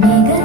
내가